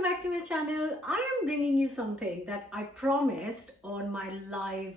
welcome back to my channel. I am bringing you something that I promised on my live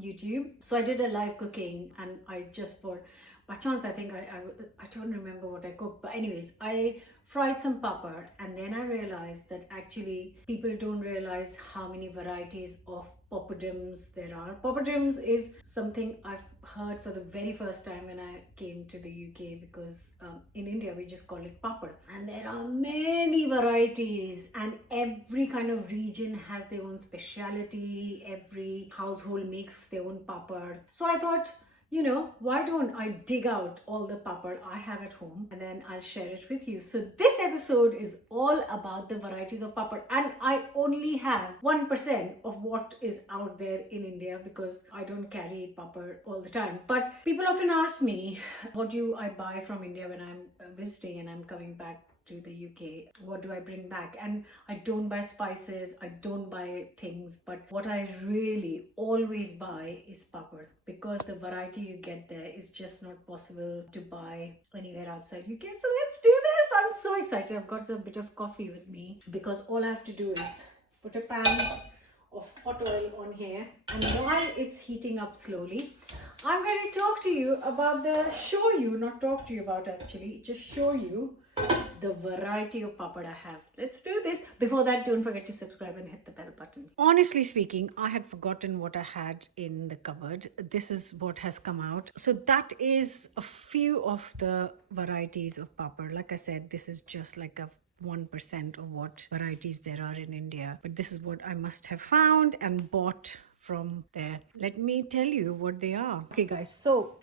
YouTube. So I did a live cooking and I just for by chance I think I don't remember what I cooked, but anyways I fried some papad and then I realized that actually people don't realize how many varieties of papadums there are. Papadums is something I've heard for the very first time when I came to the UK, because in India we just call it papad, and there are many varieties and every kind of region has their own speciality. Every household makes their own papad. So I thought, you know, why don't I dig out all the papad I have at home and then I'll share it with you. So this episode is all about the varieties of papad, and I only have 1% of what is out there in India because I don't carry papad all the time. But people often ask me, what do I buy from India when I'm visiting and I'm coming back to the UK? What do I bring back? And I don't buy spices, I don't buy things, but what I really always buy is papad, because the variety you get there is just not possible to buy anywhere outside UK. So let's do this. I'm so excited. I've got a bit of coffee with me because all I have to do is put a pan of hot oil on here, and while it's heating up slowly, I'm going to talk to you about not talk to you about actually, just show you the variety of papad I have. Let's do this. Before that, don't forget to subscribe and hit the bell button. Honestly speaking, I had forgotten what I had in the cupboard. This is what has come out. So that is a few of the varieties of papad. Like I said, this is just like a 1% of what varieties there are in India. But this is what I must have found and bought from there. Let me tell you what they are. Okay guys, so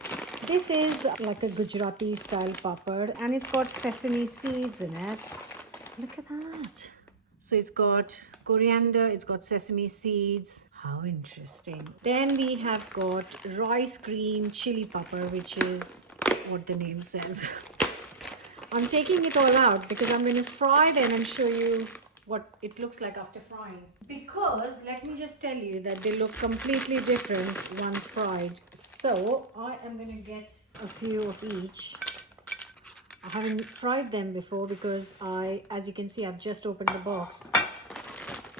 this is like a Gujarati style papad and it's got sesame seeds in it. Look at that. So it's got coriander, it's got sesame seeds. How interesting. Then we have got rice green chili papad, which is what the name says. I'm taking it all out because I'm going to fry them and show you what it looks like after frying. Because let me just tell you that they look completely different once fried. So I am going to get a few of each. I haven't fried them before because as you can see, I've just opened the box.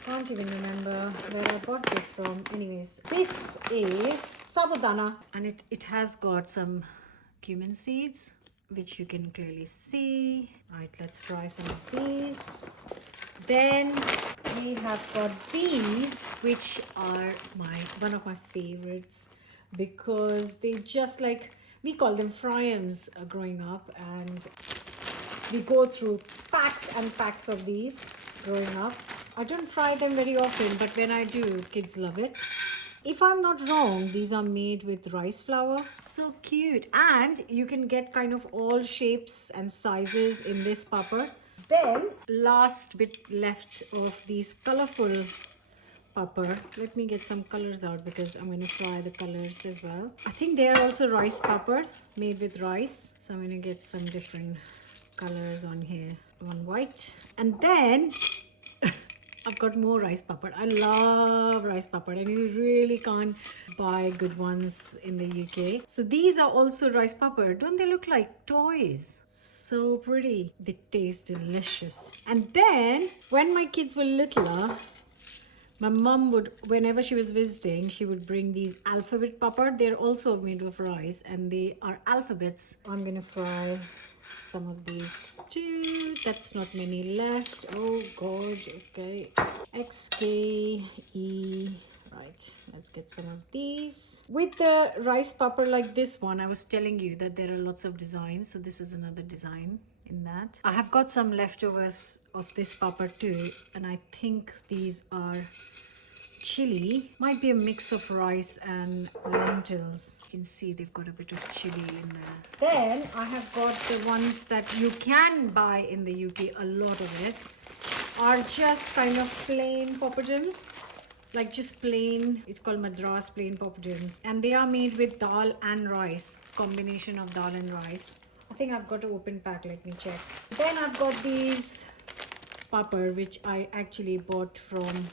Can't even remember where I bought this from. Anyways, this is sabudana and it has got some cumin seeds, which you can clearly see. Right, let's fry some of these. Then we have got these, which are one of my favorites because they just like, we call them fryams growing up, and we go through packs and packs of these growing up. I don't fry them very often, but when I do, kids love it. If I'm not wrong, these are made with rice flour. So cute. And you can get kind of all shapes and sizes in this papad. Then last bit left of these colorful papad. Let me get some colors out because I'm going to fry the colors as well. I think they are also rice papad made with rice. So I'm going to get some different colors on here. One white. And then I've got more rice papad. I love rice papad and you really can't buy good ones in the UK. So these are also rice papad. Don't they look like toys? So pretty. They taste delicious. And then when my kids were littler, my mom would, whenever she was visiting, she would bring these alphabet papad. They're also made of rice and they are alphabets. I'm gonna fry some of these too. That's not many left. Oh god. Okay, XKE. Right, let's get some of these. With the rice papad like this one, I was telling you that there are lots of designs, so this is another design in that. I have got some leftovers of this papad too, and I think these are chili. Might be a mix of rice and lentils. You can see they've got a bit of chili in there. Then I have got the ones that you can buy in the UK. A lot of it are just kind of plain papadums, like just plain. It's called Madras plain papadums, and they are made with dal and rice, combination of dal and rice. I think I've got an open pack. Let me check. Then I've got these papad, which I actually bought from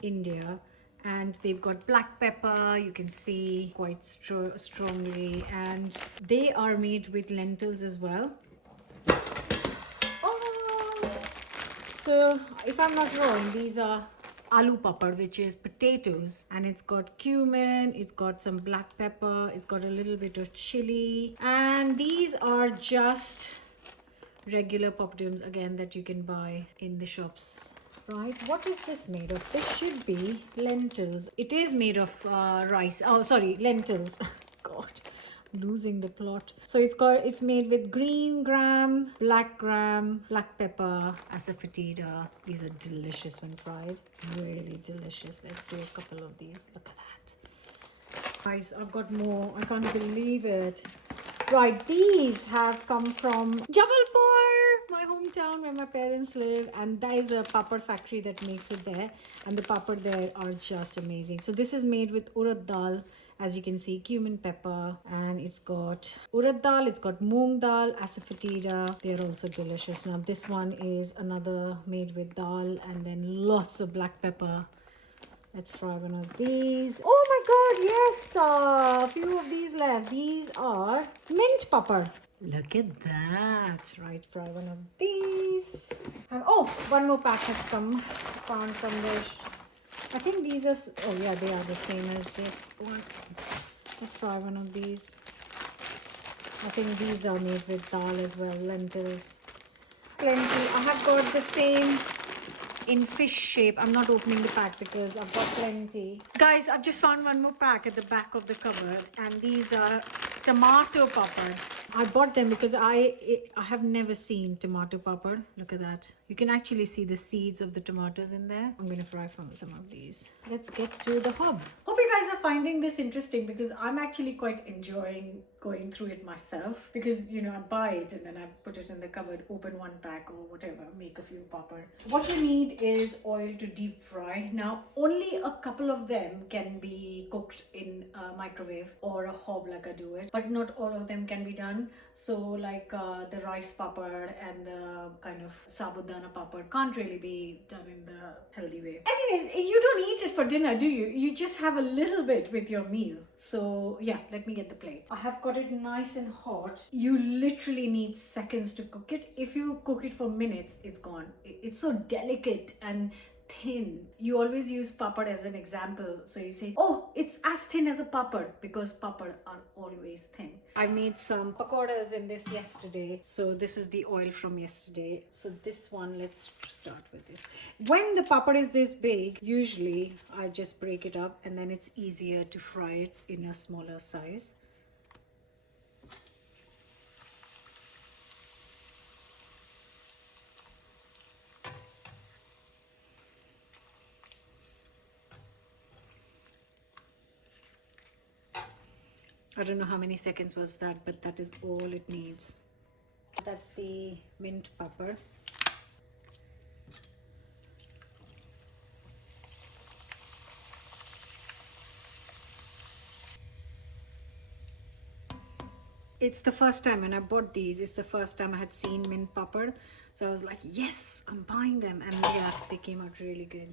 India, and they've got black pepper, you can see quite strongly, and they are made with lentils as well. So if I'm not wrong, these are aloo papad, which is potatoes, and it's got cumin, it's got some black pepper, it's got a little bit of chili, and these are just regular papadums again that you can buy in the shops. Right, what is this made of? This should be lentils. It is made of rice. Oh, sorry, lentils. God, I'm losing the plot. So it's made with green gram, black pepper, asafoetida. These are delicious when fried. Really delicious. Let's do a couple of these. Look at that. Guys, I've got more. I can't believe it. Right, these have come from Jabalpur, my hometown where my parents live, and that is a papad factory that makes it there, and the papad there are just amazing. So this is made with urad dal, as you can see, cumin pepper, and it's got urad dal, it's got moong dal, asafoetida. They're also delicious. Now this one is another made with dal and then lots of black pepper. Let's fry one of these. Oh my god, yes! A few of these left. These are mint papad. Look at that. Right, fry one of these. Oh, one more pack has come found from the... I think these are... Oh yeah, they are the same as this one. Let's fry one of these. I think these are made with dal as well, lentils. Plenty. I have got the same in fish shape. I'm not opening the pack because I've got plenty. Guys, I've just found one more pack at the back of the cupboard, and these are tomato papad. I bought them because I have never seen tomato papad. Look at that. You can actually see the seeds of the tomatoes in there. I'm going to fry from some of these. Let's get to the hub. Hope you guys are finding this interesting because I'm actually quite enjoying going through it myself, because you know, I buy it and then I put it in the cupboard, open one pack or whatever, make a few papad. What you need is oil to deep fry. Now only a couple of them can be cooked in a microwave or a hob like I do it, but not all of them can be done. So like the rice papad and the kind of sabudana papad can't really be done in the healthy way. Anyways, you don't eat it for dinner, do you? You just have a little bit with your meal. So yeah, let me get the plate. I have got it nice and hot. You literally need seconds to cook it. If you cook it for minutes, it's gone. It's so delicate and thin. You always use papad as an example. So you say, oh, it's as thin as a papad, because papad are always thin. I made some pakoras in this yesterday. So this is the oil from yesterday. So this one, let's start with this. When the papad is this big, usually I just break it up and then it's easier to fry it in a smaller size. I don't know how many seconds was that, but that is all it needs. That's the mint pepper. It's the first time when I bought these, it's the first time I had seen mint pepper. So I was like, yes, I'm buying them. And yeah, they came out really good.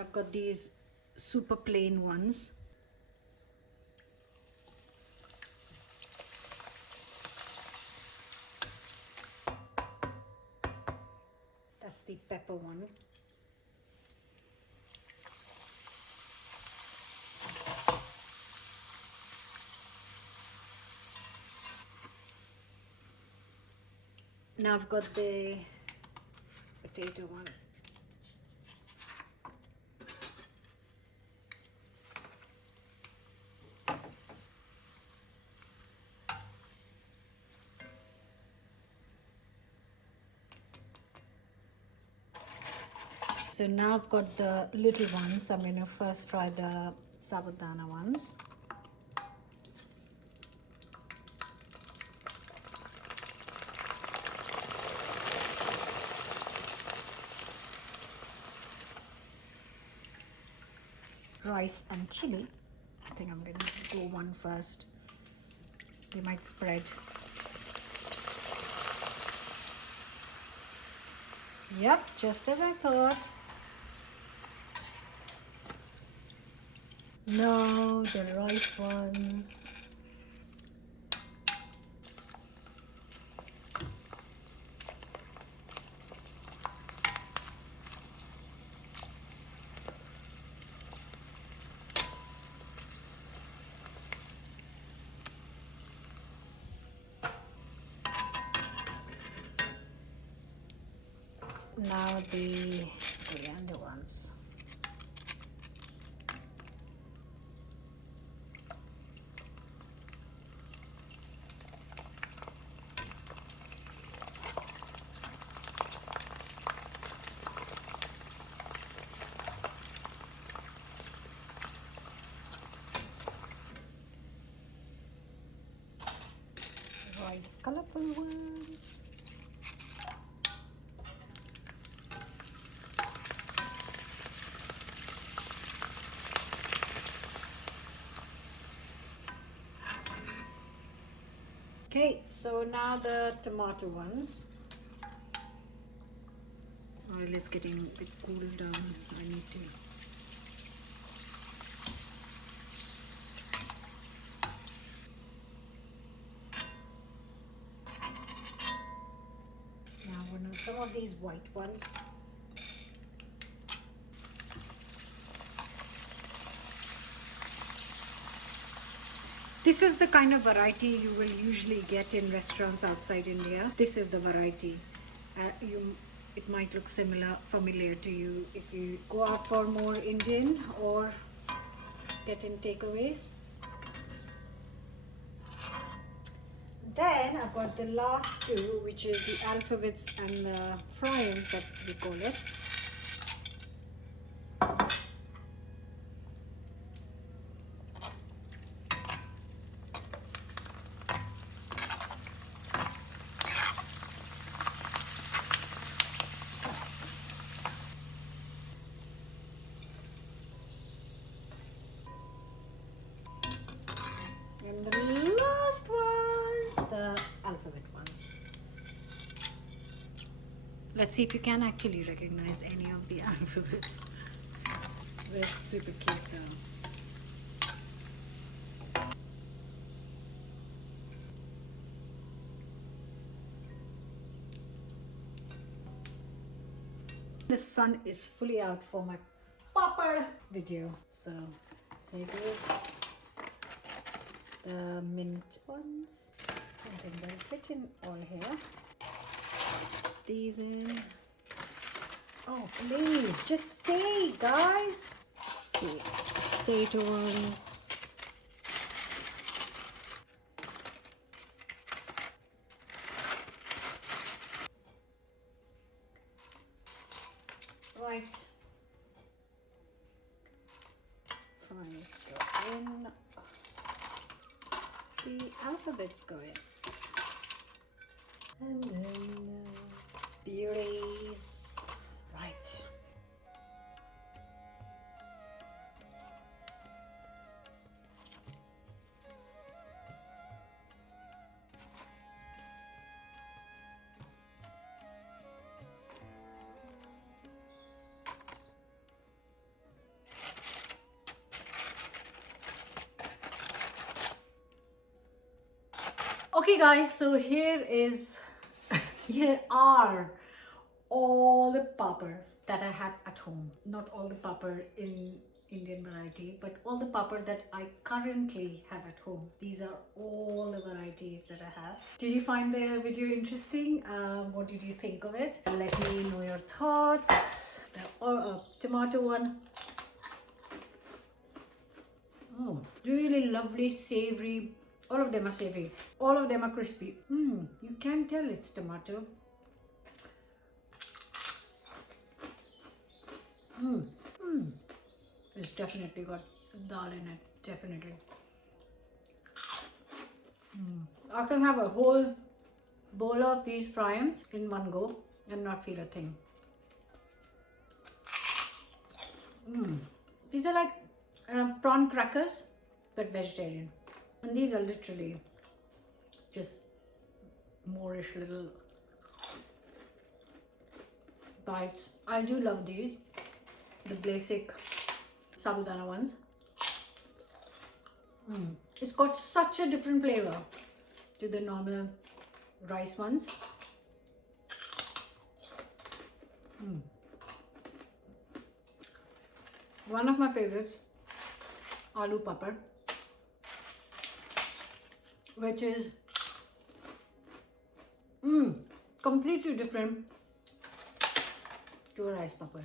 I've got these super plain ones. That's the pepper one. Now I've got the potato one. So now I've got the little ones. So I'm going to first fry the sabudana ones. Rice and chili. I think I'm going to do one first. They might spread. Yep, just as I thought. No, the rice ones. Now the coriander ones. Rice colorful ones. Okay, so now the tomato ones. Oil is getting a bit cooled down. I need to. Now we're on some of these white ones. This is the kind of variety you will usually get in restaurants outside India. This is the variety. It might look familiar to you if you go out for more Indian or get in takeaways. Then I've got the last two, which is the alphabets and the fry-ins that we call it. And the last ones, the alphabet ones. Let's see if you can actually recognize any of the alphabets. They're super cute though. The sun is fully out for my papad video. So here goes the mint ones. I think they'll fit in all here. These in. Oh, please, just stay, guys. Let's see. Potato ones. Right. Fries go in. The alphabets go in. And then beauties. Right. Okay guys, so here are all the papad that I have at home. Not all the papad in Indian variety, but all the papad that I currently have at home. These are all the varieties that I have. Did you find the video interesting? What did you think of it? Let me know your thoughts. The tomato one. Oh, really lovely, savory. All of them are savory. All of them are crispy. You can tell it's tomato. It's definitely got dal in it. Definitely. I can have a whole bowl of these fry-ins in one go and not feel a thing. These are like prawn crackers, but vegetarian. And these are literally just moreish little bites. I do love these, the basic sabudana ones. It's got such a different flavor to the normal rice ones. One of my favorites, aloo papad, which is completely different do a rice papad.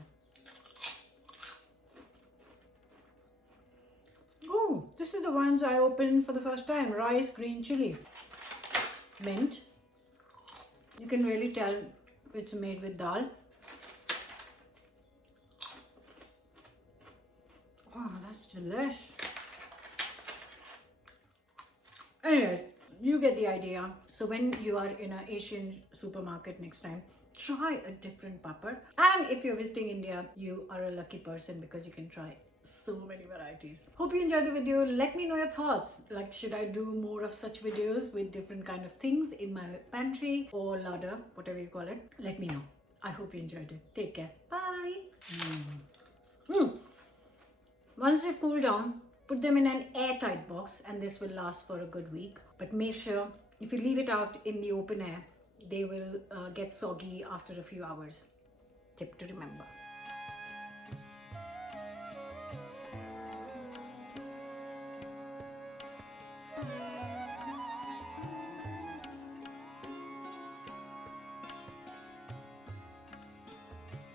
Oh, this is the ones I opened for the first time. Rice, green chili, mint. You can really tell it's made with dal. Oh, that's delish. Anyways, you get the idea. So when you are in an Asian supermarket next time, try a different papad. And if you're visiting India, you are a lucky person because you can try so many varieties. Hope you enjoyed the video. Let me know your thoughts. Like, should I do more of such videos with different kind of things in my pantry or larder, whatever you call it? Let me know. I hope you enjoyed it. Take care. Bye. Once they've cooled down, put them in an airtight box and this will last for a good week. But make sure if you leave it out in the open air, they will get soggy after a few hours. Tip to remember.